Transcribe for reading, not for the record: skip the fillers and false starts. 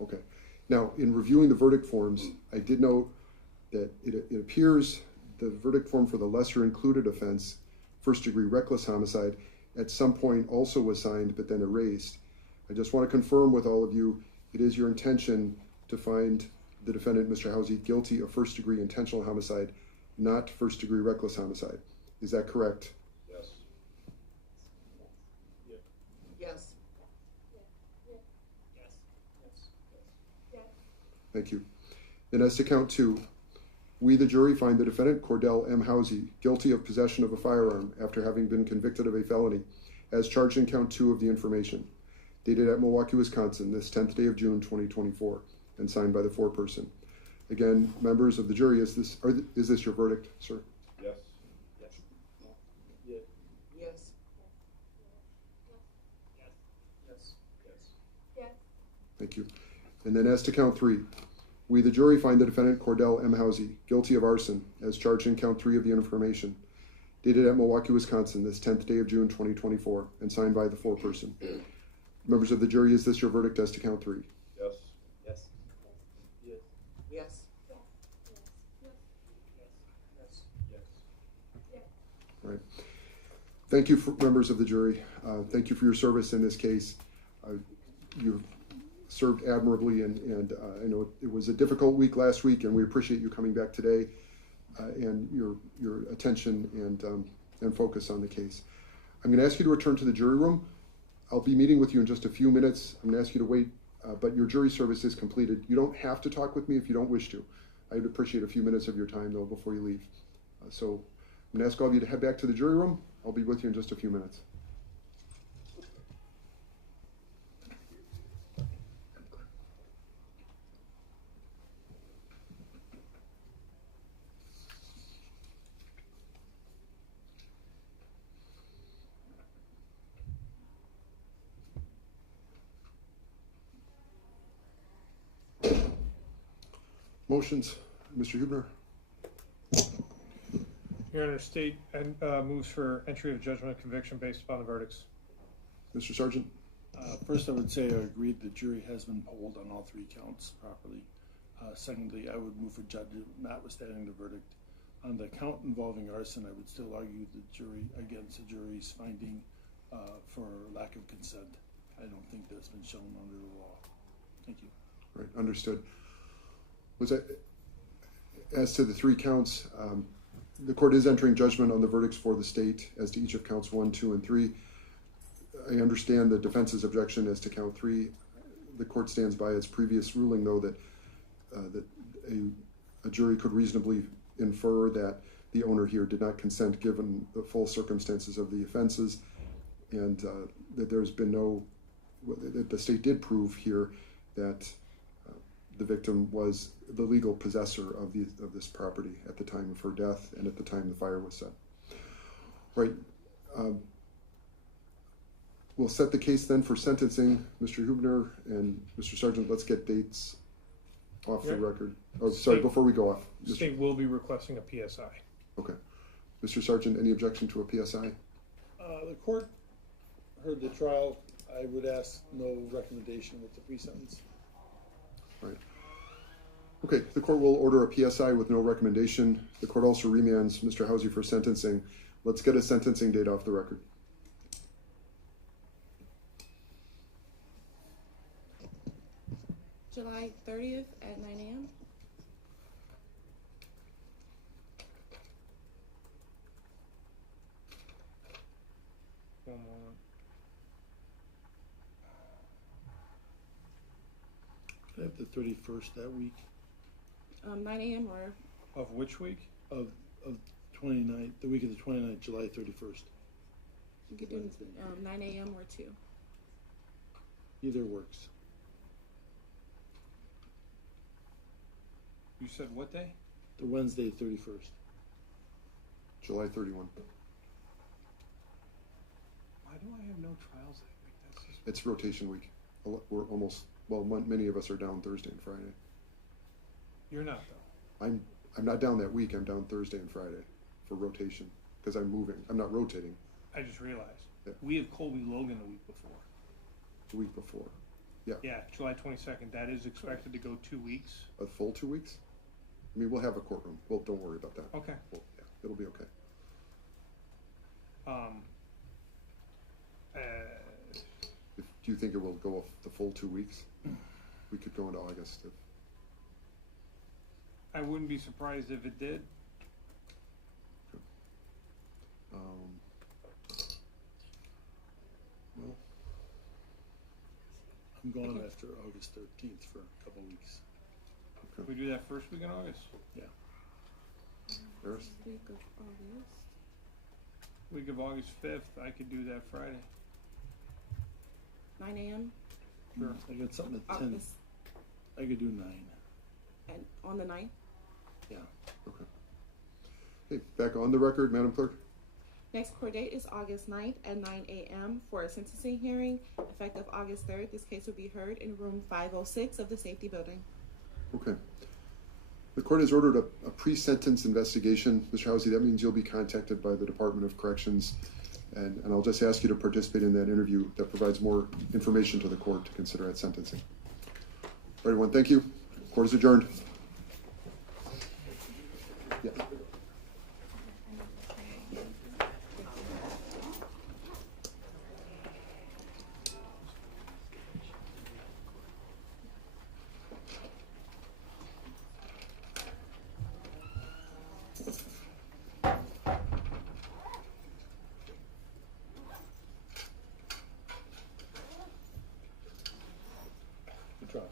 Okay. Now, in reviewing the verdict forms, I did note that it appears the verdict form for the lesser included offense, first-degree reckless homicide, at some point also was signed but then erased. I just want to confirm with all of you, it is your intention to find the defendant, Mr. Howze, guilty of first-degree intentional homicide, not first-degree reckless homicide. Is that correct? Yes. Yes. Thank you. Then as to count 2, we, the jury, find the defendant, Cordell M. Howze, guilty of possession of a firearm after having been convicted of a felony, as charged in count 2 of the information, dated at Milwaukee, Wisconsin, this 10th day of June, 2024, and signed by the foreperson. Again, members of the jury, is this your verdict, sir? Yes. Yes. Yes. Yes. Yes. Thank you. And then as to count 3, we, the jury, find the defendant, Cordell M. Howze, guilty of arson, as charged in count 3 of the information, dated at Milwaukee, Wisconsin, this 10th day of June, 2024, and signed by the foreperson. Members of the jury, is this your verdict as to count 3? Yes. Yes. Yes. Yes. All right. Thank you, members of the jury. Thank you for your service in this case. You've served admirably, and I know it was a difficult week last week, and we appreciate you coming back today and your attention and focus on the case. I'm going to ask you to return to the jury room. I'll be meeting with you in just a few minutes. I'm going to ask you to wait, but your jury service is completed. You don't have to talk with me if you don't wish to. I'd appreciate a few minutes of your time, though, before you leave. So I'm going to ask all of you to head back to the jury room. I'll be with you in just a few minutes. Motions, Mr. Hubner. Your Honor, state and moves for entry of judgment of conviction based upon the verdicts. Mr. Sergeant. First, I would say I agreed the jury has been polled on all 3 counts properly. Secondly, I would move for judgment notwithstanding the verdict. On the count involving arson, I would still argue the jury against the jury's finding for lack of consent. I don't think that's been shown under the law. Thank you. Right, understood. Was that, as to the 3 counts, the court is entering judgment on the verdicts for the state as to each of counts 1, 2, and 3. I understand the defense's objection as to count 3. The court stands by its previous ruling, though, that a jury could reasonably infer that the owner here did not consent given the full circumstances of the offenses, and that there's been that the state did prove here that the victim was the legal possessor of this property at the time of her death and at the time the fire was set. Right. We'll set the case then for sentencing. Mr. Hubner and Mr. Sergeant, let's get dates off the record. Oh, sorry, before we go off. The state will be requesting a PSI. Okay. Mr. Sergeant, any objection to a PSI? The court heard the trial. I would ask no recommendation with the pre-sentence. Right. Okay, the court will order a PSI with no recommendation. The court also remands Mr. Howze for sentencing. Let's get a sentencing date off the record. July 30th at 9 a.m. One moment. I have the 31st that week 9 a.m. or Of which week? of 29th, the week of the 29th, July 31st. you could do 9 a.m. or 2. Either works. You said what day? The Wednesday, 31st. July 31. Why do I have no trials that week? That's just... It's rotation week. We're almost, well, many of us are down Thursday and Friday. You're not, though. I'm not down that week. I'm down Thursday and Friday for rotation because I'm moving. I'm not rotating I just realized. Yeah. We have Colby Logan the week before. the week before. Yeah, July 22nd. That is expected to go 2 weeks. A full 2 weeks? I mean, we'll have a courtroom. Well, don't worry about that. Okay. Well, yeah, it'll be okay. Do you think it will go the full 2 weeks? We could go into August. I wouldn't be surprised if it did. Well, I'm gone after August 13th for a couple weeks. We do that first week in August. Harris? Week of August. Week of August 5th, I could do that Friday. 9 a.m. Sure. I got something at 10. August, I could do 9. and on the 9th. Yeah. Okay. Hey, back on the record, Madam Clerk. Next court date is August 9th at 9 a.m. for a sentencing hearing. Effective August 3rd, this case will be heard in room 506 of the safety building. Okay. The court has ordered a pre-sentence investigation. Mr. Howze, that means you'll be contacted by the Department of Corrections, and I'll just ask you to participate in that interview that provides more information to the court to consider at sentencing. Everyone, thank you. Court is adjourned. Yeah. Good job.